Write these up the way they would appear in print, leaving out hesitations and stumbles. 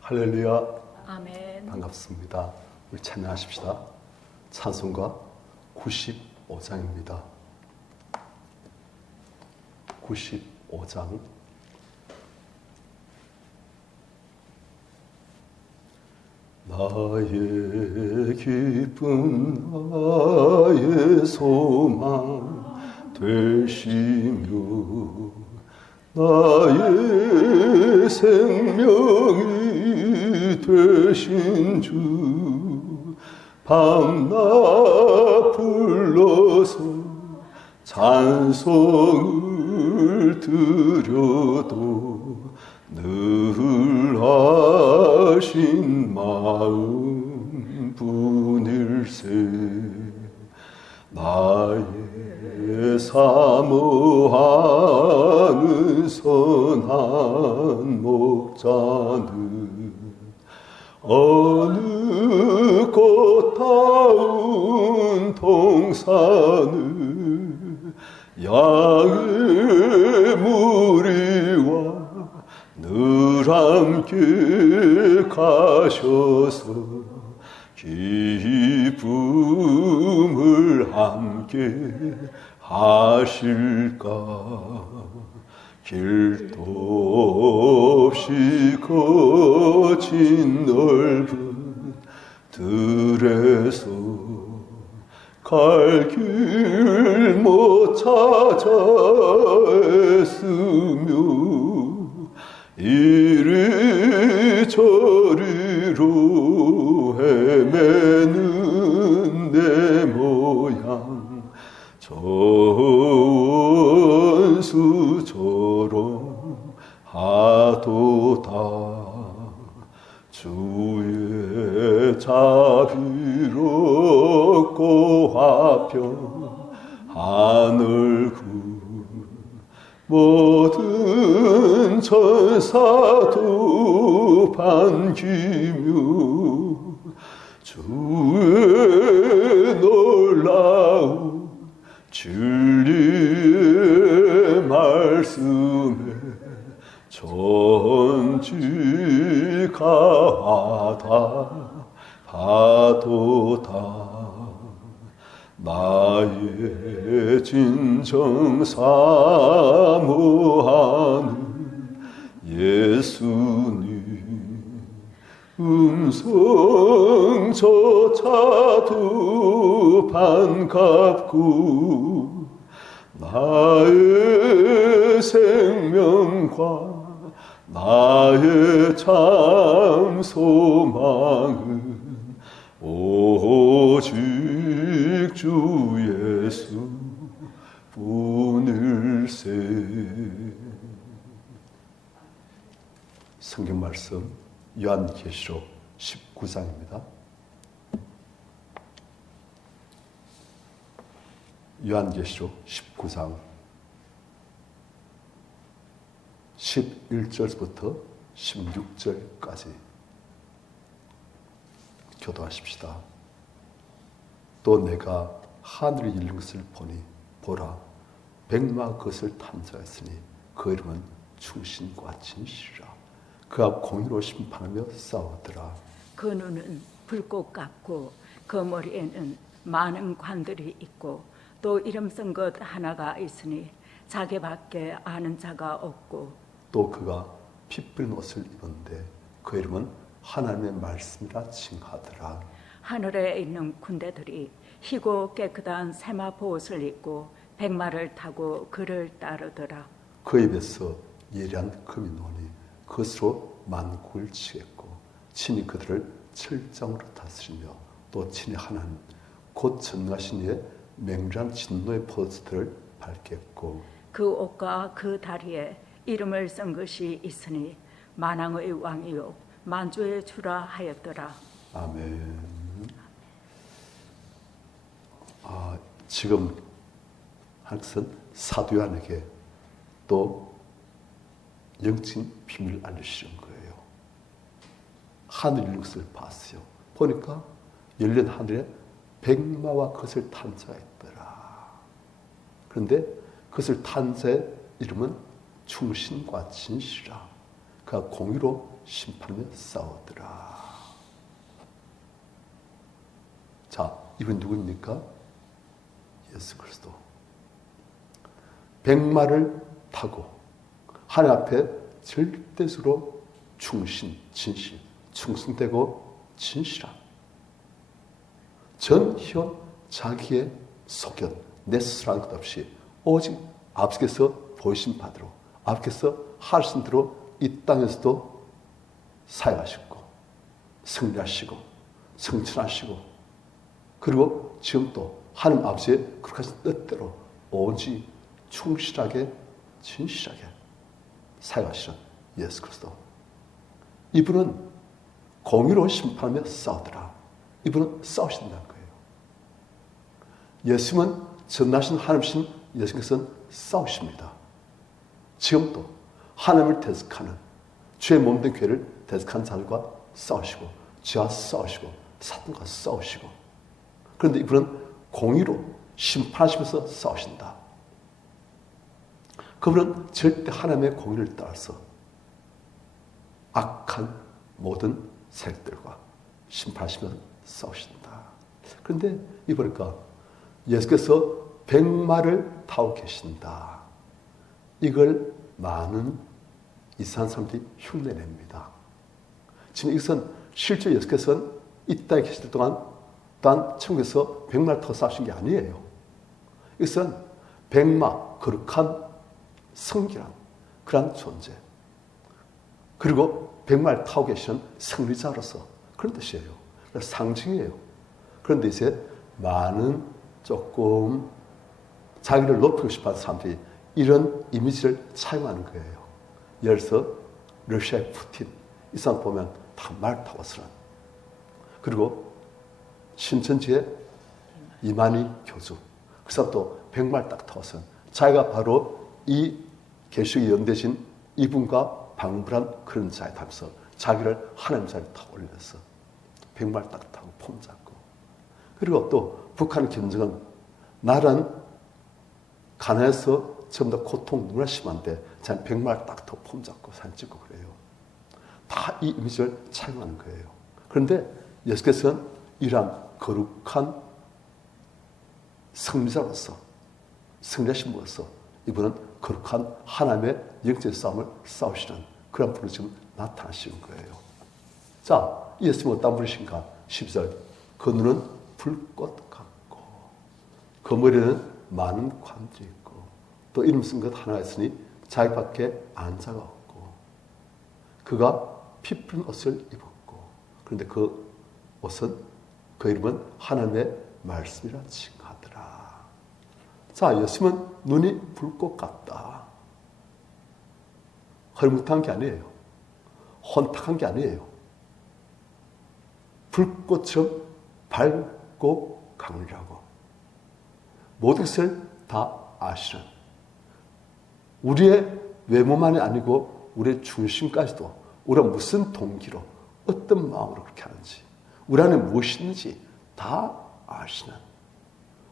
할렐루야. 아멘. 반갑습니다. 우리 찬양하십시다. 찬송가 95장입니다. 95장. 나의 기쁨 나의 소망 되시며 나의 생명이 되신 주 밤낮 불러서 찬송을 드려도 늘 하신 마음 분일세. 나의 사모하는 선한 목자는 어느 꽃다운 동산을 양의 무리와 늘 함께 가셔서 기쁨을 함께 하실까. 길도 없이 거친 넓은 들에서 갈 길 못 찾아 애쓰며 이리 저리로 헤매는 내 모양 원수처럼 하도다. 주의 자비롭고 화평 하늘구 모든 천사도 반기며 주의 놀라운 진리의 말씀에 전지가하다 하도다. 나의 진정 사모하는 예수님 음성조차도 반갑고 나의 생명과 나의 참 소망은 오직 주 예수 뿐일세. 성경 말씀 요한계시록 19장입니다. 요한계시록 19장 11절부터 16절까지 교도하십시다. 또 내가 하늘이 열린 것을 보니 보라 백마 그것을 탄 자였으니 그 이름은 충신과 진실이라. 그 앞 공의로 심판하며 싸우더라. 그 눈은 불꽃 같고 그 머리에는 많은 관들이 있고 또 이름 쓴 것 하나가 있으니 자기밖에 아는 자가 없고 또 그가 피 뿌린 옷을 입었는데 그 이름은 하나님의 말씀이라 칭하더라. 하늘에 있는 군대들이 희고 깨끗한 세마포 옷을 입고 백마를 타고 그를 따르더라. 그 입에서 예리한 금이 나오니 그것으로 만국을 치겠고 친히 그들을 철장으로 다스리며 또 친히 하나님 곧 전능하신 이의 맹렬한 진노의 포도주들을 밟겠고 그 옷과 그 다리에 이름을 쓴 것이 있으니 만왕의 왕이요 만주의 주라 하였더라. 아멘. 지금 하나님은 사도 요한에게 또 영적인 비밀을 알려주시는 거예요. 하늘 열린 것을 봤어요. 보니까 열린 하늘에 백마와 그것을 탄 자가 있더라. 그런데 그것을 탄 자의 이름은 충신과 진실이라. 그가 공의로 심판하며 싸우더라. 자, 이분 누구입니까? 예수 그리스도. 백마를 타고 하나님 앞에 절대적으로 충신, 진실, 충성되고 진실한 전혀 자기의 소견, 내 스스로하는 것 없이 오직 아버지께서 보이신 바대로 아버지께서 하신 대로 이 땅에서도 사역하시고 승리하시고 성천하시고 그리고 지금 또 하나님 아버지의 그렇게 하신 뜻대로 오직 충실하게 진실하게 사역하시는 예수 그리스도. 이분은 공의로 심판하며 싸우더라. 이분은 싸우신다는 거예요. 예수님은 전나신 하나님이신 예수님께서는 싸우십니다. 지금도 하나님을 대적하는 주의 몸된 교회를 대적하는 자들과 싸우시고 죄와 싸우시고 사탄과 싸우시고 그런데 이분은 공의로 심판하시면서 싸우신다. 그분은 절대 하나님의 공의를 따라서 악한 모든 세력들과 심판하시면서 싸우신다. 그런데 이 보니까 예수께서 백마를 타고 계신다. 이걸 많은 이상한 사람들이 흉내냅니다. 지금 이것은 실제 예수께서는 이 땅에 계실 동안 단 천국에서 백마를 타고 싸우신 게 아니에요. 이것은 백마, 거룩한 성결한 그런 존재. 그리고 백마를 타고 계시는 승리자로서 그런 뜻이에요. 상징이에요. 그런데 이제 많은 조금 자기를 높이고 싶어하는 사람들이 이런 이미지를 차용하는 거예요. 예를 들어서 러시아의 푸틴 이 사람 보면 다 말 타고 쓰는 그리고 신천지의 이만희 교주 그 사람도 백말 딱 타고 쓰는 자기가 바로 이 계시록에 연대신 이분과 방불한 그런 자에 타면서 자기를 하나님 자리에 타고 올려서 백말 딱 타고 폼 잡고 그리고 또 북한 김정은 나라는 가난해서 전부 다 고통 너무나 심한데 자기 백말 딱 타고 폼 잡고 사진 찍고 그래요. 다 이 이미지를 차용하는 거예요. 그런데 예수께서는 이러한 거룩한 승리자로서 승리하신 분으로서 이분은 거룩한 하나님의 영적 싸움을 싸우시는 그런 분으로 지금 나타나시는 거예요. 자, 예수님은 어떤 분이신가? 12절 그 눈은 불꽃 같고 그 머리는 많은 관들이 있고 또 이름 쓴 것 하나 있으니 자기밖에 안자가 없고 그가 피 푸른 옷을 입었고 그런데 그 옷은 그 이름은 하나님의 말씀이라 칭하더라. 자, 예수님은 눈이 불꽃 같다. 흐릿한 게 아니에요. 혼탁한 게 아니에요. 불꽃처럼 밝고 강렬하고 모든 것을 다 아시는 우리의 외모만이 아니고 우리의 중심까지도 우리가 무슨 동기로 어떤 마음으로 그렇게 하는지 우리 안에 무엇이 있는지 다 아시는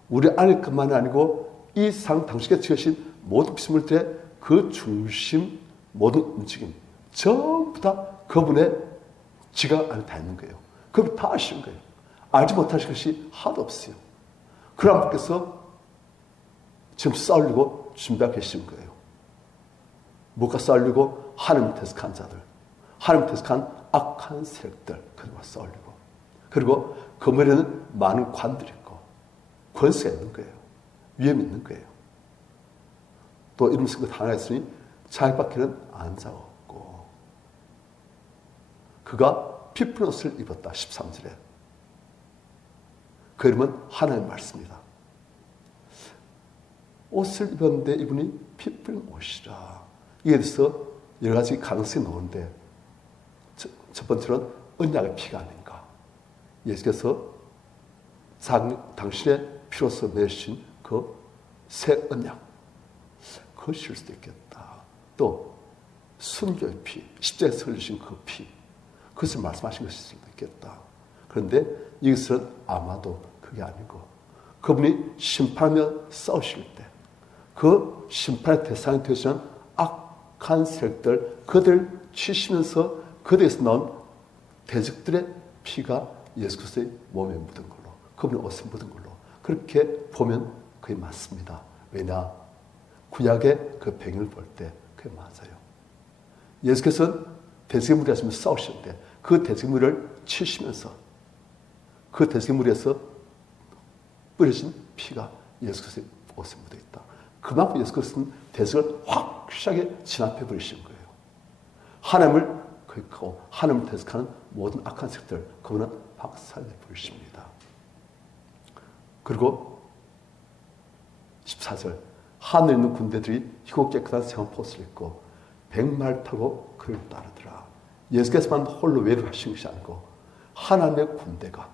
우리 안에 것만이 아니고 이 상 당신께 지으신 모든 피조물들의 그 중심 모든 움직임 전부 다 그분의 지각 안에 다 있는 거예요. 그분 다 아시는 거예요. 알지 못하실 것이 하나도 없어요. 그런 분께서 지금 싸우려고 준비하고 계시는 거예요. 뭐가 싸우려고? 하나님 대적한 자들, 하나님 대적한 악한 세력들 그들과 싸우려고. 그리고 그 머리에는 많은 관들이 있고 권세가 있는 거예요. 위험이 있는 거예요. 또 이름 쓴 것 하나 있으니 자기밖에는 안자가 없고 그가 피 푸른 옷을 입었다. 13절에 그 이름은 하나님의 말씀이다. 옷을 입었는데 이분이 피 푸른 옷이라. 이에 대해서 여러 가지 가능성이 나오는데 첫 번째로는 언약의 피가 아닌가. 예수께서 당신의 피로서 맺으신 그 새 언약 그것일 수도 있겠다. 또 순교의 피, 십자가에서 흘리신 그 피 그것을 말씀하신 것일 수도 있겠다. 그런데 이것은 아마도 그게 아니고 그분이 심판하며 싸우실 때 그 심판의 대상이 되시는 악한 세력들, 그들 치시면서 그들에서 나온 대적들의 피가 예수 그리스도의 몸에 묻은 걸로, 그분의 옷에 묻은 걸로 그렇게 보면 그게 맞습니다. 왜냐? 구약의 그 배경을 볼 때 그게 맞아요. 예수께서는 대적의 무리에 하시며 싸우시는데 그 대적의 무리를 치시면서 그 대적의 무리에서 뿌려진 피가 예수 그리스도의 옷에 묻어 있다. 그만큼 예수 그리스도는 대적을 확실하게 진압해 버리신 거예요. 하나님을 거역하고 하나님을 대적하는 모든 악한 색들, 그분은 박살내 버리십니다. 그리고 14절, 하늘에 있는 군대들이 희고 깨끗한 세원포스를 입고 백말 타고 그를 따르더라. 예수께서만 홀로 외로하신 것이 아니고 하나님의 군대가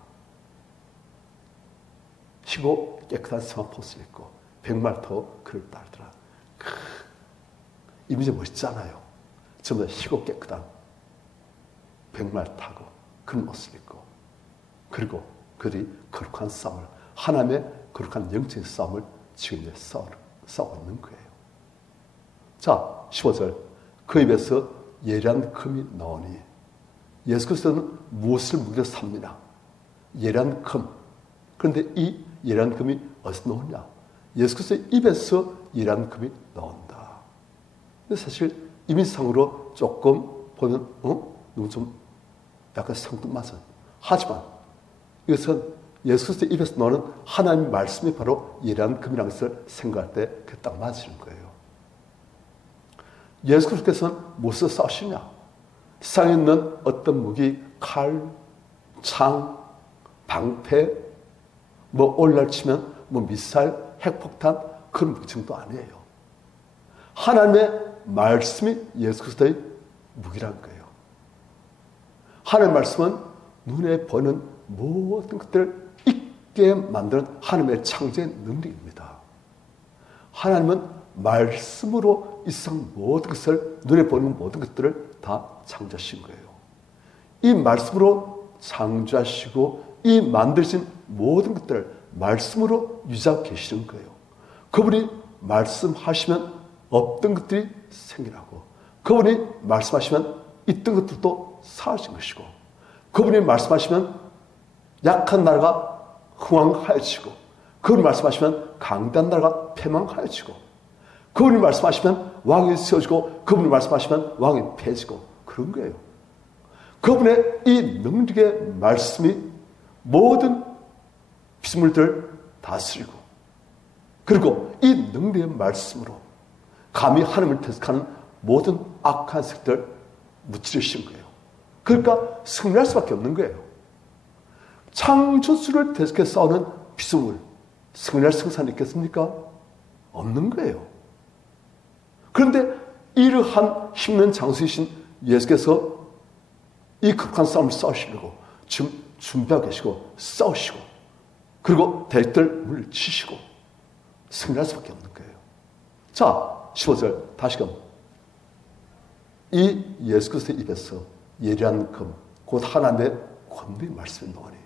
희고 깨끗한 세원포스를 입고 백말 타고 그를 따르더라. 이미지 멋있잖아요. 전부 다 희고 깨끗한 백말 타고 그런 옷을 입고, 그리고 그들이 거룩한 싸움을, 하나님의 거룩한 영적인 싸움을 지금 이제 싸우고 있는 거예요. 자, 15절. 그 입에서 예리한 금이 나오니, 예수 그리스도는 무엇을 무기로 삽니다? 예리한 금. 그런데 이 예리한 금이 어디서 나오냐? 예수 그리스도의 입에서 예리한 금이 나온다. 근데 사실 이미지상으로 조금 보면 너무 좀 약간 생뚱맞은. 하지만 이것은 예수 그리스도의 입에서 나오는 하나님의 말씀이 바로 예리한 금이라는 것을 생각할 때 그게 딱 맞으는 거예요. 예수 그리스도께서는 무엇을 싸우시냐? 세상에 있는 어떤 무기, 칼, 창, 방패, 오늘날 치면 미사일, 핵폭탄, 그런 무기 정도 아니에요. 하나님의 말씀이 예수 그리스도의 무기라는 거예요. 하나님의 말씀은 눈에 보이는 모든 것들을 있게 만드는 하나님의 창조의 능력입니다. 하나님은 말씀으로 이 세상 모든 것을, 눈에 보이는 모든 것들을 다 창조하신 거예요. 이 말씀으로 창조하시고 이 만드신 모든 것들을 말씀으로 유지하고 계시는 거예요. 그분이 말씀하시면 없던 것들이 생겨나고, 그분이 말씀하시면 있던 것들도 사라진 것이고, 그분이 말씀하시면 약한 나라가 흥왕하여지고, 그분이 말씀하시면 강대한 나라가 패망하여지고, 그분이 말씀하시면 왕이 세워지고, 그분이 말씀하시면 왕이 패지고, 그런 거예요. 그분의 이 능력의 말씀이 모든 피조물들을 다스리고, 그리고 이 능력의 말씀으로 감히 하나님을 대적하는 모든 악한 색들 무찌르신 거예요. 그러니까 승리할 수밖에 없는 거예요. 창조주를 대적해 싸우는 피조물, 승리할 생산이 있겠습니까? 없는 거예요. 그런데 이러한 힘있는 장수이신 예수께서 이 극한 싸움을 싸우시려고 지금 준비하고 계시고 싸우시고, 그리고 대적들 물리치시고 승리할 수밖에 없는 거예요. 자, 15절 다시금, 이 예수 그리스도의 입에서 예리한 금, 곧 하나님의 권능의 말씀이 나오니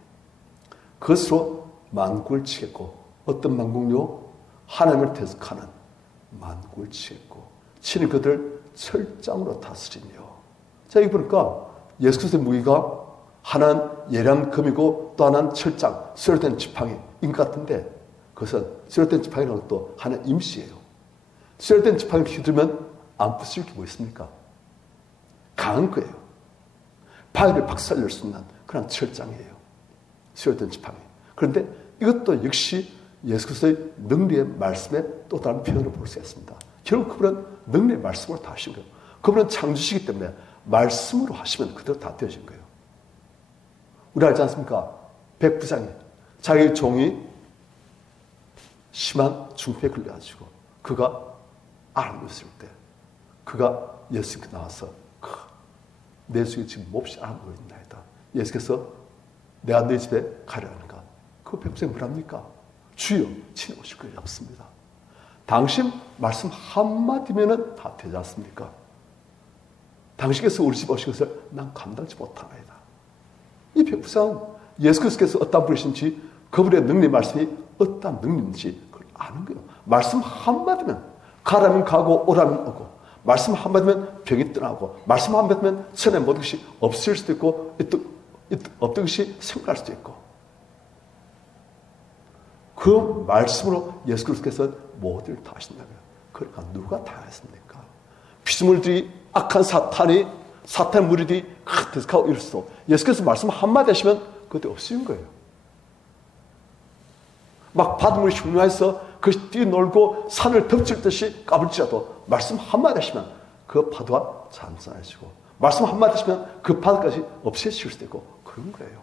그것으로 만국을 치겠고, 어떤 만국요? 하나님을 대적하는 만국을 치겠고 친히 그들을 철장으로 다스리며. 자, 여기 보니까 예수 그리스도의 무기가 하나는 예리한 금이고 또 하나는 철장, 쇠로된 지팡이인 것 같은데, 그것은 쇠로된 지팡이라는 것도 하나의 임시예요. 쇠로된 지팡이를 휘두르면 안 부술 게 뭐 있습니까? 강한 거예요. 바위를 박살낼 수 있는 그런 철장이에요. 쇠로된 지팡이. 그런데 이것도 역시 예수 그리스도의 능력의 말씀의 또 다른 표현으로 볼 수 있습니다. 결국 그분은 능력의 말씀으로 다 하신 거예요. 그분은 창조시기 때문에 말씀으로 하시면 그대로 다 되어진 거예요. 우리 알지 않습니까? 백부장이 자기 종이 심한 중풍에 걸려가지고 그가 알아보았을 때 그가 예수님께 나와서 내 속에 지금 몹시 알아보고 있나이다. 예수께서 내가 내 집에 가려하는가? 그 백부장이 뭐랍니까? 주여, 친히 오실 것이 없습니다. 당신 말씀 한마디면은 다 되지 않습니까? 당신께서 우리 집 오신 것을 난 감당치 못하나이다. 이 백부장은 예수 그리스도께서 어떤 분이신지, 그분의 능력의 말씀이 어떤 능력인지 그걸 아는 거예요. 말씀 한마디면 가라면 가고 오라면 오고, 말씀 한마디면 병이 떠나고, 말씀 한마디면 전에 모든 것이 없을 수도 있고 없던 것이 생각할 수도 있고, 그 말씀으로 예수 그리스도께서 모든 걸 다 하신다고요. 그러니까 누가 다 했습니까? 피조물들이, 악한 사탄의 무리들이 대적하고 이럴수도 예수께서 말씀 한마디 하시면 그것도 없으신 거예요. 막 바닷물이 흉흉해서 그것이 뛰어놀고 산을 덮칠 듯이 까불지라도 말씀 한마디 하시면 그 파도가 잠잠해지고, 말씀 한마디 하시면 그 파도까지 없애실 수도 있고 그런 거예요.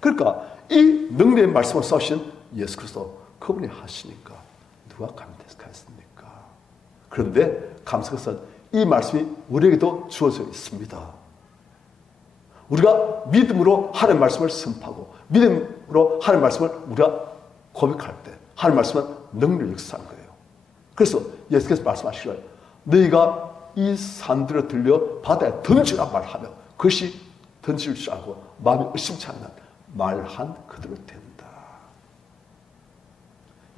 그러니까 이 능력의 말씀을 싸우신 예수 그리스도, 그분이 하시니까 누가 감히 대적하겠습니까? 그런데 감사한 것은 이 말씀이 우리에게도 주어져 있습니다. 우리가 믿음으로 하나님의 말씀을 선포하고 믿음으로 하나님의 말씀을 우리가 고백할 때 하나님의 말씀은 능력을 역사한 거예요. 그래서 예수께서 말씀하시기를 너희가 이 산들을 들려 바다에 던지라 말하며 그것이 던질 줄 알고 마음이 의심치 않는 말한 그대로 된다.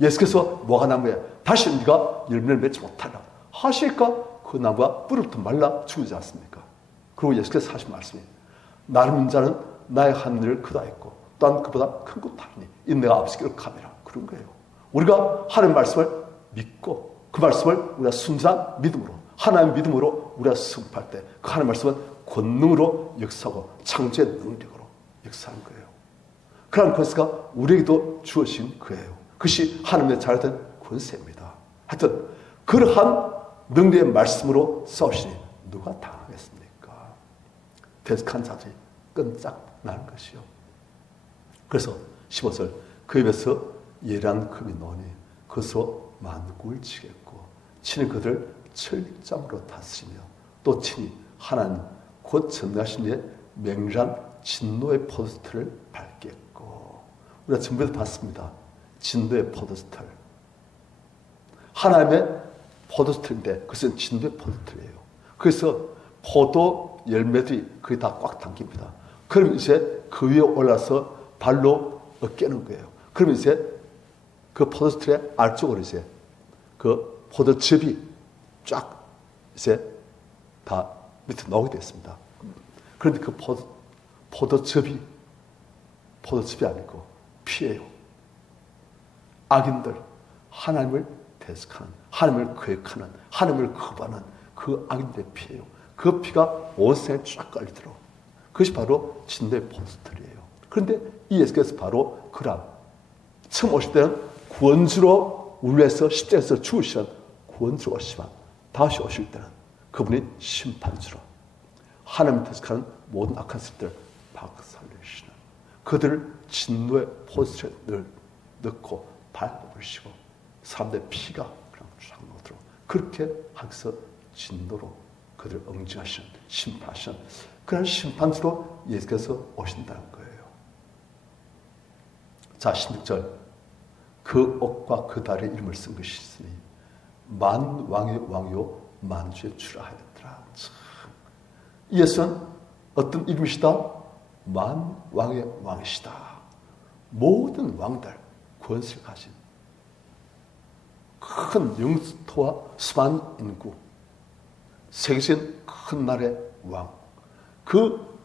예수께서 뭐가 나무에 다시 네가 열매를 맺지 못하라 하실까? 그 나무가 뿌리부터 말라 죽지 않습니까? 그리고 예수께서 하신 말씀이 나를 믿는 자는 나의 하늘을 그다했고 또한 그보다 큰 곳 다르니 이 내가 아버지께로 가매라. 그런 거예요. 우리가 하나님의 말씀을 믿고 그 말씀을 우리가 순수한 믿음으로, 하나님의 믿음으로 우리가 승부할 때 그 하나님의 말씀은 권능으로 역사하고 창조의 능력으로 역사하는 거예요. 그런 권세가 우리에게도 주어진 거예요. 그것이 하나님의 잘된 권세입니다. 하여튼 그러한 능력의 말씀으로 싸우시니 누가 당하겠습니까? 대적한 자들이 끈짝 나는 것이요. 그래서 15절 그 입에서 예리한 금이 나오니 그것으로 만국을 치겠고 친히 그들 철장으로 다스리며 또 친히 하나님 곧 전능하신 이의 맹렬한 진노의 포도틀을 밟겠고, 우리가 전부에서 봤습니다. 진노의 포도틀, 하나님의 포도틀인데 그것은 진노의 포도틀이에요. 그래서 포도 열매들이 거의 다 꽉 담깁니다. 그럼 이제 그 위에 올라서 발로 어깨는 거예요. 그러면 이제 그 포도틀의 아래쪽으로 이제 그 포도즙이 쫙 이제 다 밑에 나오게 됐습니다. 그런데 그 포도즙이 아니고 피예요. 악인들, 하나님을 대적하는, 하나님을 거역하는, 하나님을 거부하는 그 악인들의 피예요. 그 피가 온 세상에 쫙 깔리도록, 그것이 바로 진노의 포도틀이에요. 그런데 이 예수께서 바로 그런 처음 오실 때는 구원주로 우리 위해서 십자가에서 죽으시는 구원주로 오시지만 다시 오실 때는 그분이 심판주로 하나님 대적하는 모든 악한 것들을 박살내시는, 그들을 진노의 포도틀에 넣고 밟으시고 사람들의 피가 그냥 쫙 나오도록 그렇게 하셔서 진노로 그들을 응징하시는, 심판하시는 그런 심판주로 예수께서 오신다는 거예요. 자, 16절 그 옥과 그 달의 이름을 쓴 것이 있으니 만왕의 왕이요 만주의 주라 하였더라. 참, 예수는 어떤 이름이시다? 만왕의 왕이시다. 모든 왕들 권세를 가진 큰 영토와 수많은 인구, 세계적인 큰 나라의 왕, 그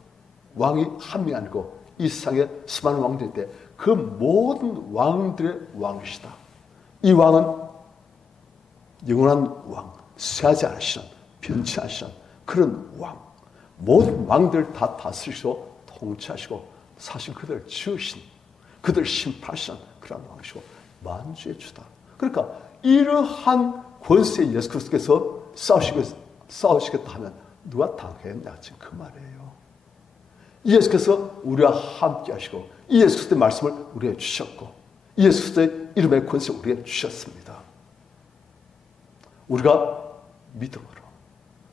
왕이 한 명이 아니고 이 세상에 수많은 왕들인데 그 모든 왕들의 왕이시다. 이 왕은 영원한 왕, 쇠하지 않으시는, 변치 않으시는 그런 왕, 모든 왕들 다 다스리시고 통치하시고 사실 그들을 지으신, 그들을 심판하시는 그런 왕이시고 만주의 주다. 그러니까 이러한 권세의 예수 그리스도께서 싸우시겠다 하면 누가 당하겠냐, 지금 그 말이에요. 이 예수께서 우리와 함께 하시고 이 예수 그리스도의 말씀을 우리에게 주셨고 이 예수 그리스도의 이름의 권세를 우리에게 주셨습니다. 우리가 믿음으로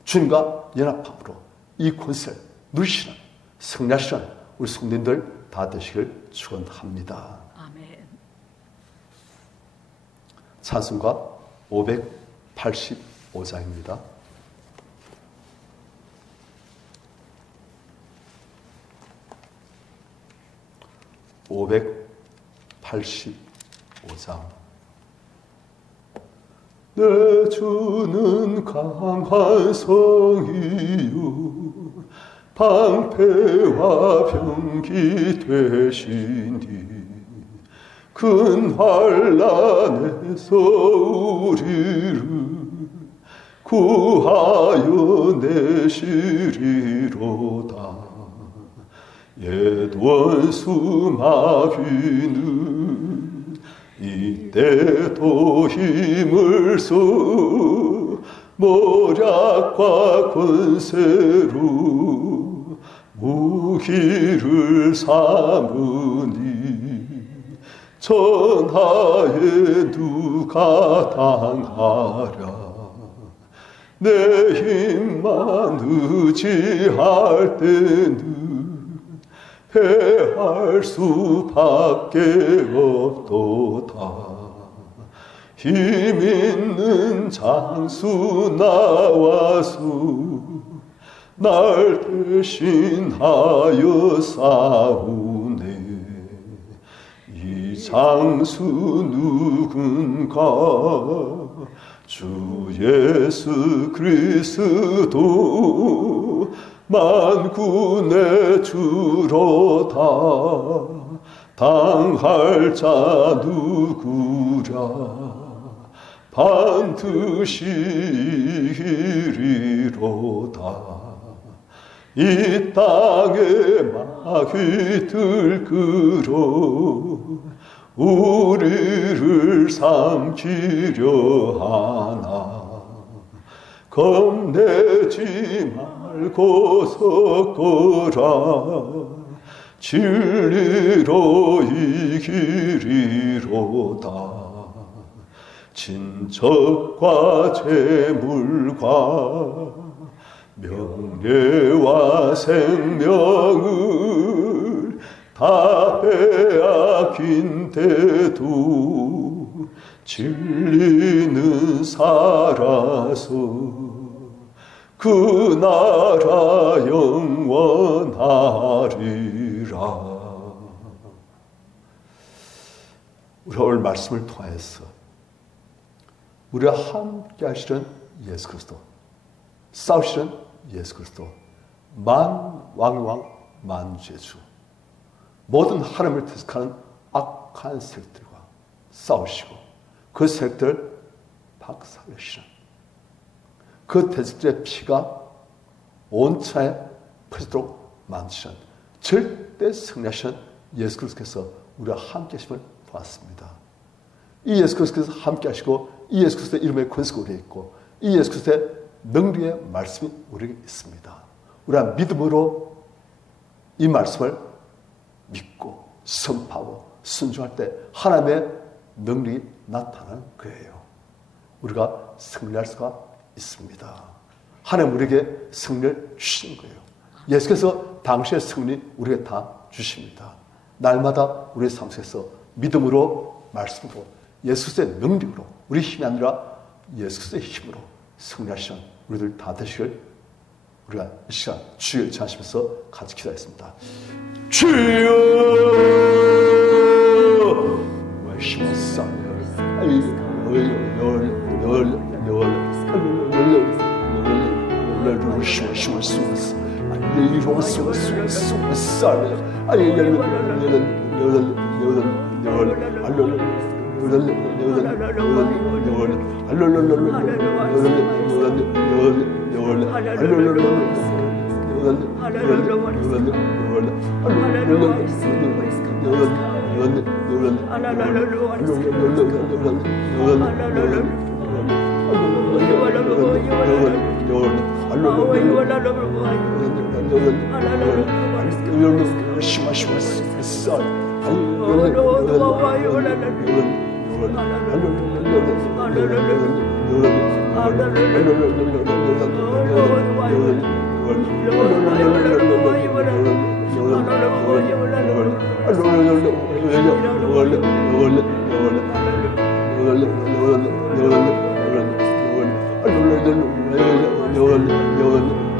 주님과 연합함으로 이 권세를 누리시는, 승리하시는 우리 성도님들 다 되시길 축원합니다. 아멘. 찬송가 585장입니다. (585장) 내 주는 강한 성이요 방패와 병기 되시니 큰 환난에서 우리를 구하여 내시리로다. 옛 원수 마귀는 이때도 힘을 써 모략과 권세로 무기를 삼으니 천하에 누가 당하랴. 내 힘만 의지할 때는 패할 수밖에 없도다. 힘 있는 장수 나와서 날 대신하여 싸우네. 이 장수 누군가 주 예수 그리스도 만군의 주로다. 당할 자 누구랴. 반드시 이기리로다. 이 땅에 마귀 들끓어 우리를 삼키려 하나. 겁내지 말고 섰거라. 진리로 이기리로다. 친척과 재물과 명예와 생명을 다 빼앗긴데도 진리는 살아서 그 나라 영원하리라. 우리 오늘 말씀을 통해서 우리와 함께 하시는 예수 그리스도, 싸우시는 예수 그리스도, 만왕왕 만주의 주, 모든 하나님을 대적하는 악한 세력들과 싸우시고 그 세력들을 박살내시는 그 대적들의 피가 온 차에 퍼지도록 만드시는 절대 승리하시는 예수 그리스도께서 우리와 함께 하심을 보았습니다. 이 예수 그리스도께서 함께 하시고 이 예수 그리스도의 이름의 권세가 우리에게 있고 이 예수 그리스도의 능력의 말씀이 우리에게 있습니다. 우리가 믿음으로 이 말씀을 믿고 선포하고 순종할 때 하나님의 능력이 나타나는 거예요. 우리가 승리할 수가 있습니다. 하나님 우리에게 승리를 주신 거예요. 예수께서 당신의 승리 우리에게 다 주십니다. 날마다 우리의 삶 속에서 믿음으로 말씀으로 예수의 능력으로 우리 힘이 아니라 예수의 힘으로 승리하시는 우리들 다 되시길 우리가 이 시간 주여 찬양하시면서 같이 기도하겠습니다. 주여 말씀하시오.